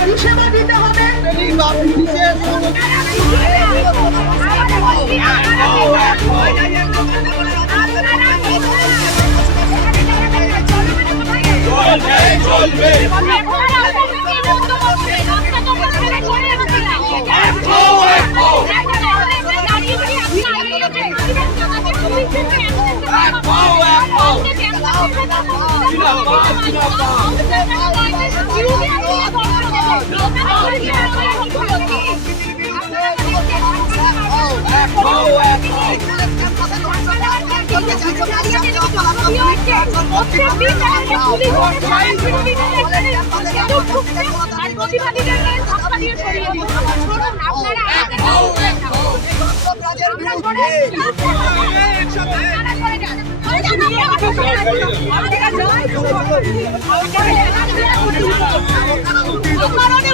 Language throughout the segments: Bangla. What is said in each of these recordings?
পরিষেবা দিতে হবে।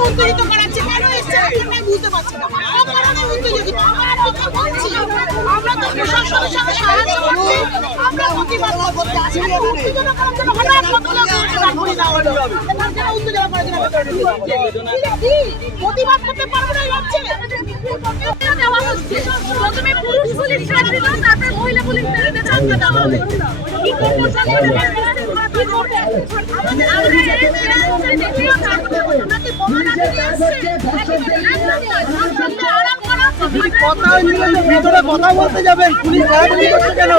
উত্তেজিত করাচ্ছে কেন এসছে বুঝতে পারছি না। উত্তেজিত আমরা তো প্রশাসনের সাথে সাহায্য করছি, আমরা প্রতিবাদ করতে আসছি। উত্তেজনা করার জন্য হঠাৎ প্রতিবাদ করতে পারবো না লাগছে। প্রথমে পুরুষ পুলিশ ছাড় দিল, তারপর মহিলা পুলিশ চাকরি দেওয়া হবে। কি করবো কথা বলতে যাবেন, পুলিশ কেন?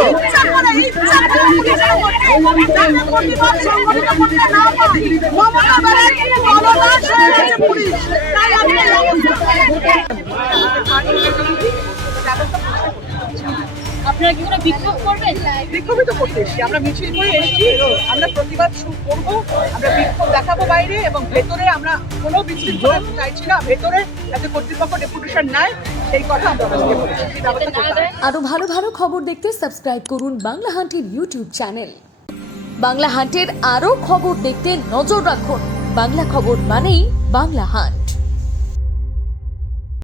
আপনারা কি কোনো বিক্ষোভ করবেন? বিক্ষোভই তো করতে এসেছি, আমরা মিছিল করে এসেছি, আমরা প্রতিবাদ করবো, আমরা বিক্ষোভ দেখাবো বাইরে এবং ভেতরে আমরা কোনো বিশৃঙ্খলা চাইছি না। ভেতরে যাতে কর্তৃপক্ষ ডেপুটেশন নেয় সেই কথা আমরা বলছি। আরো ভালো ভালো খবর দেখতে সাবস্ক্রাইব করুন বাংলা হান্টের ইউটিউব চ্যানেল। বাংলা হান্টের আরো খবর দেখতে নজর রাখুন। বাংলা খবর মানেই বাংলা হান্ট।